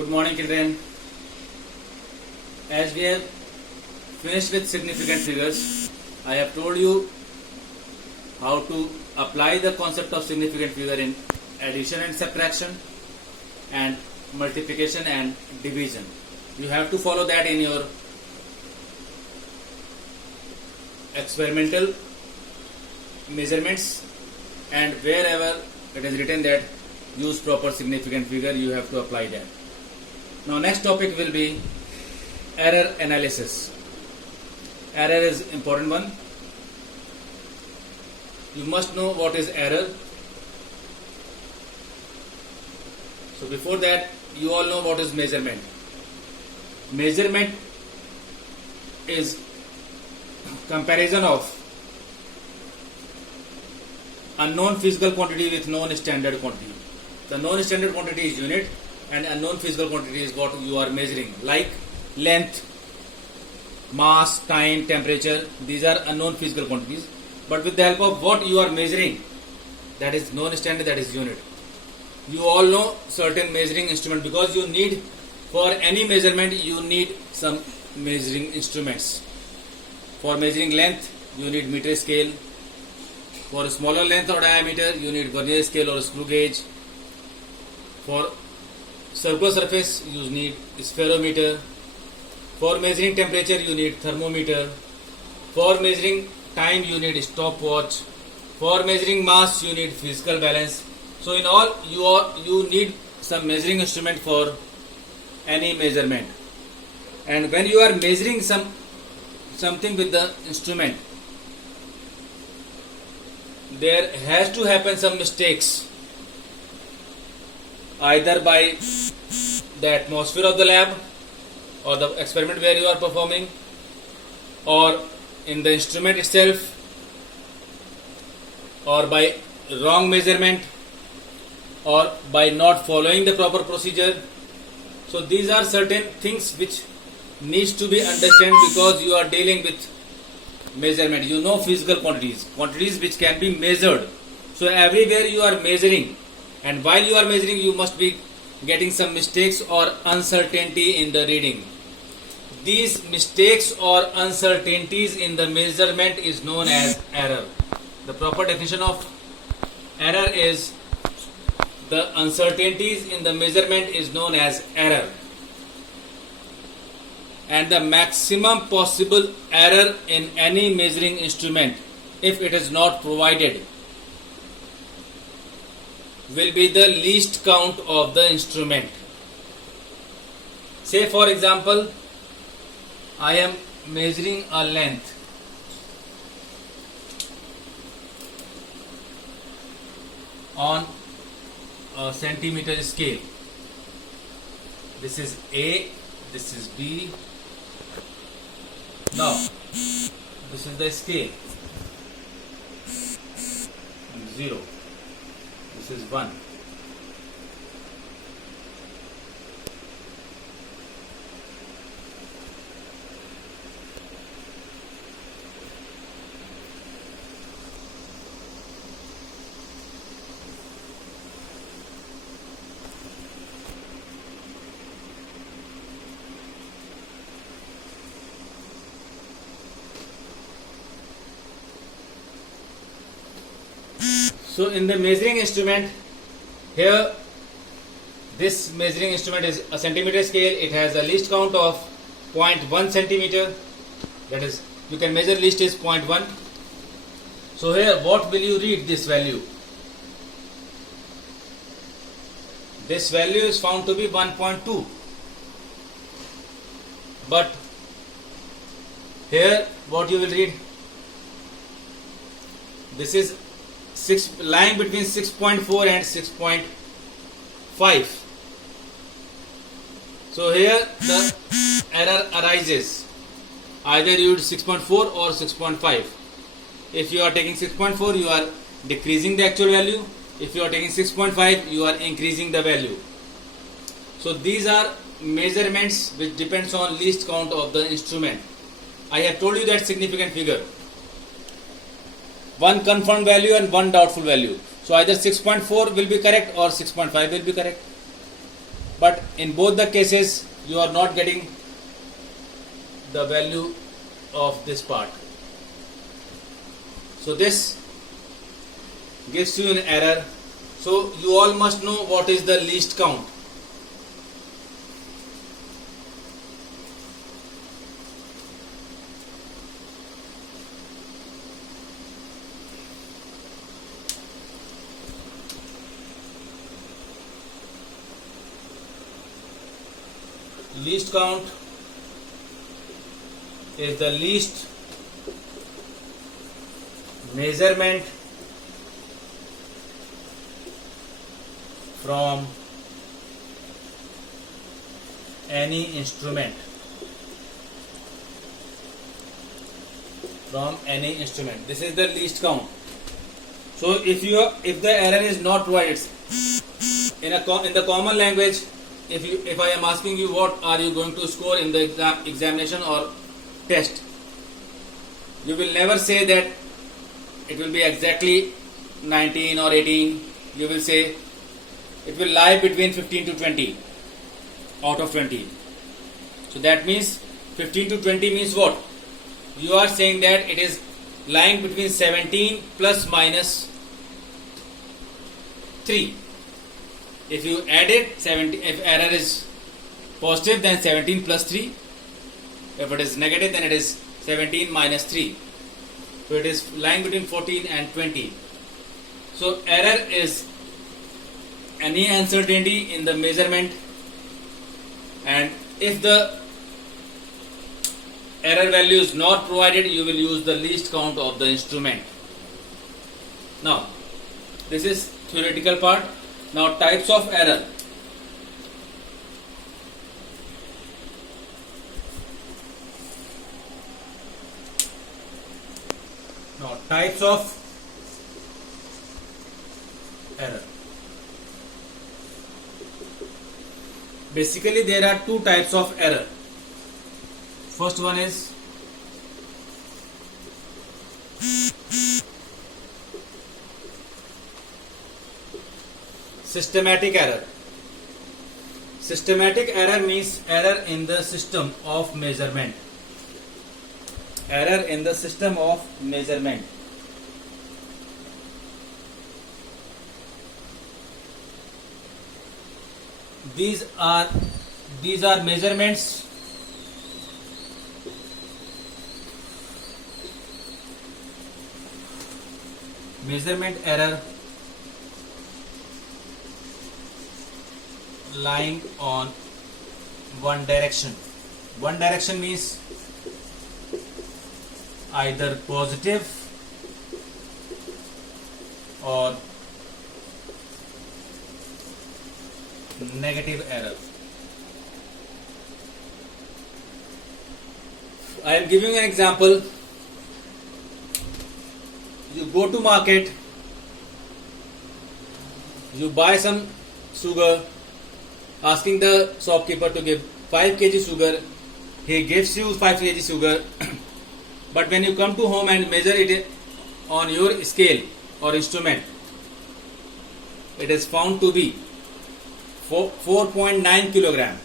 Good morning, children. As we have finished with significant figures, I have told you how to apply the concept of significant figure in addition and subtraction and multiplication and division. You have to follow that in your experimental measurements, and wherever it is written that use proper significant figure, you have to apply that. Now next topic will be error analysis. Error is important one. You must know what is error. So before that, you all know what is measurement. Measurement is comparison of unknown physical quantity with known standard quantity. The known standard quantity is unit and unknown physical quantity is what you are measuring, like length, mass, time, temperature. These are unknown physical quantities, but with the help of what you are measuring, that is known standard, that is unit. You all know certain measuring instrument, because you need, for any measurement you need some measuring instruments. For measuring length you need meter scale. For smaller length or diameter you need vernier scale or screw gauge. For circular surface you need spherometer. For measuring temperature you need thermometer. For measuring time you need stopwatch. For measuring mass you need physical balance. So in all you need some measuring instrument for any measurement. And when you are measuring something with the instrument, there has to happen some mistakes, either by the atmosphere of the lab or the experiment where you are performing, or in the instrument itself, or by wrong measurement, or by not following the proper procedure. So these are certain things which needs to be understood, because you are dealing with measurement. You know physical quantities which can be measured. So everywhere you are measuring, and while you are measuring you must be getting some mistakes or uncertainty in the reading. These mistakes or uncertainties in the measurement is known as error. The proper definition of error is the uncertainties in the measurement is known as error. And the maximum possible error in any measuring instrument, if it is not provided, will be the least count of the instrument. Say for example, I am measuring a length. On a centimeter scale. This is A, this is B. Now, this is the scale. 0. This is 1. So in the measuring instrument, here this measuring instrument is a centimeter scale. It has a least count of 0.1 centimeter. That is, you can measure least is 0.1. So here what will you read this value? This value is found to be 1.2. But here what you will read? This is lying between 6.4 and 6.5. So here the error arises. Either you use 6.4 or 6.5. If you are taking 6.4, you are decreasing the actual value. If you are taking 6.5, you are increasing the value. So these are measurements which depends on least count of the instrument. I have told you that significant figure. One confirmed value and one doubtful value. So either 6.4 will be correct or 6.5 will be correct. But in both the cases you are not getting the value of this part. So this gives you an error. So you all must know what is the least count. Least count is the least measurement from any instrument. This is the least count. So if the error is not provided in the common language, if I am asking you what are you going to score in the examination or test, you will never say that it will be exactly 19 or 18. You will say it will lie between 15 to 20 out of 20. So that means 15 to 20 means what? You are saying that it is lying between 17 plus minus 3. If you add it, if error is positive, then 17 plus 3. If it is negative, then it is 17 minus 3. So it is lying between 14 and 20. So error is any uncertainty in the measurement, and if the error value is not provided, you will use the least count of the instrument. Now, this is theoretical part. Now, types of error. Now, types of error. Basically, there are two types of error. First one is systematic error. Systematic error means error in the system of measurement. Error in the system of measurement. These are measurements measurement error lying on one direction. One direction means either positive or negative error. I am giving an example. You go to market, you buy some sugar, asking the shopkeeper to give 5 kg sugar. He gives you 5 kg sugar, but when you come to home and measure it on your scale or instrument, it is found to be 4.9 kilogram.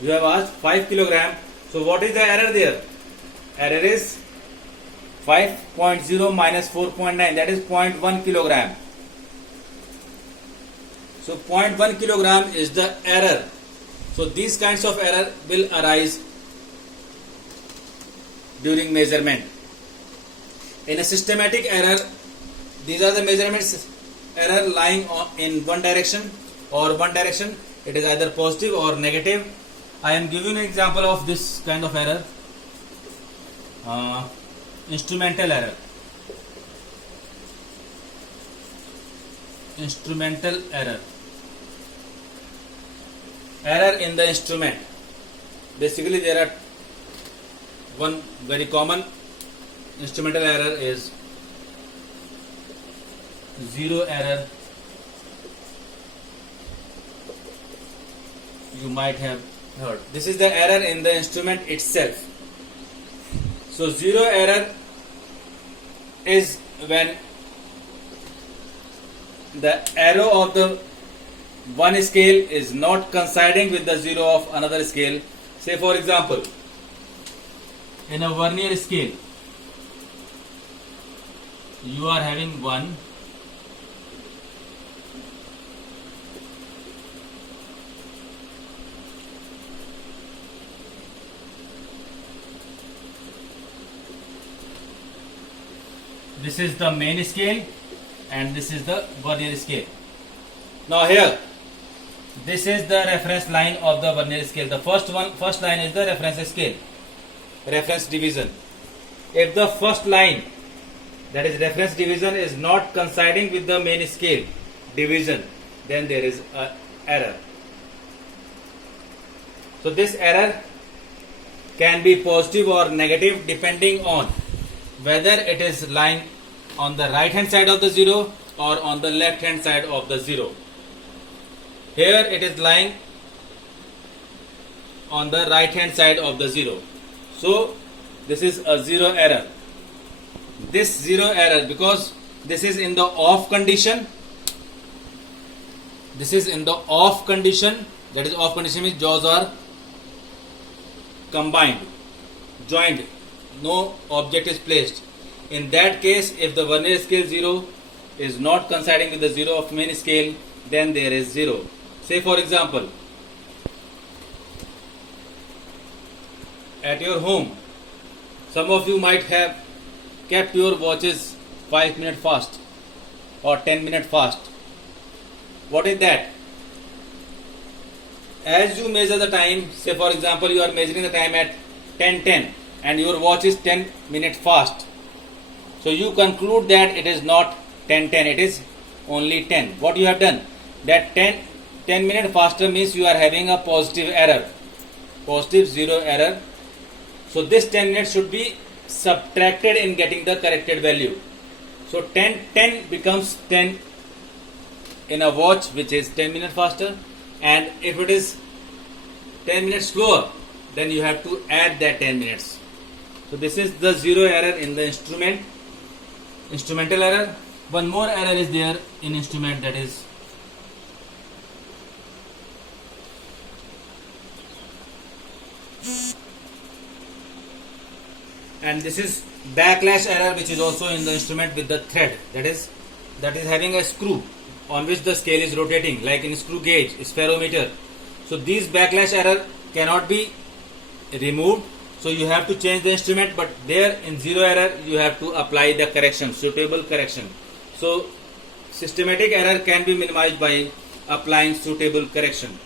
You have asked 5 kilogram. So what is the error there? Error is 5.0 minus 4.9, that is 0.1 kilogram. So 0.1 kilogram is the error. So these kinds of error will arise during measurement. In a systematic error, these are the measurements error lying in one direction or one direction. It is either positive or negative. I am giving an example of this kind of error. Instrumental error. Instrumental error. Error in the instrument. Basically, there are one very common instrumental error is zero error. You might have heard. This is the error in the instrument itself. So zero error is when the arrow of the one scale is not coinciding with the zero of another scale. Say for example, in a vernier scale, you are having 1, this is the main scale and this is the vernier scale. Now here, this is the reference line of the vernier scale. The first line is the reference scale, reference division. If the first line, that is reference division, is not coinciding with the main scale division, then there is an error. So this error can be positive or negative depending on whether it is lying on the right hand side of the zero or on the left hand side of the zero. Here it is lying on the right hand side of the zero. So this is a zero error. This zero error, because this is in the off condition. This is in the off condition. That is, off condition means jaws are combined, joined, no object is placed. In that case, if the vernier scale 0 is not coinciding with the 0 of main scale, then there is 0. Say for example, at your home, some of you might have kept your watches 5 minutes fast or 10 minutes fast. What is that? As you measure the time, say for example you are measuring the time at 10:10 and your watch is 10 minutes fast. So you conclude that it is not 10:10, it is only 10. What you have done? That 10 minutes faster means you are having a positive error, positive zero error. So this 10 minutes should be subtracted in getting the corrected value. So 10 becomes 10 in a watch which is 10 minutes faster, and if it is 10 minutes slower, then you have to add that 10 minutes. So this is the zero error in the instrumental error. One more error is there in instrument, that is and this is backlash error, which is also in the instrument with the thread, that is having a screw on which the scale is rotating, like in screw gauge, spherometer. So these backlash error cannot be removed, so you have to change the instrument, but there in zero error you have to apply the correction, suitable correction. So systematic error can be minimized by applying suitable correction.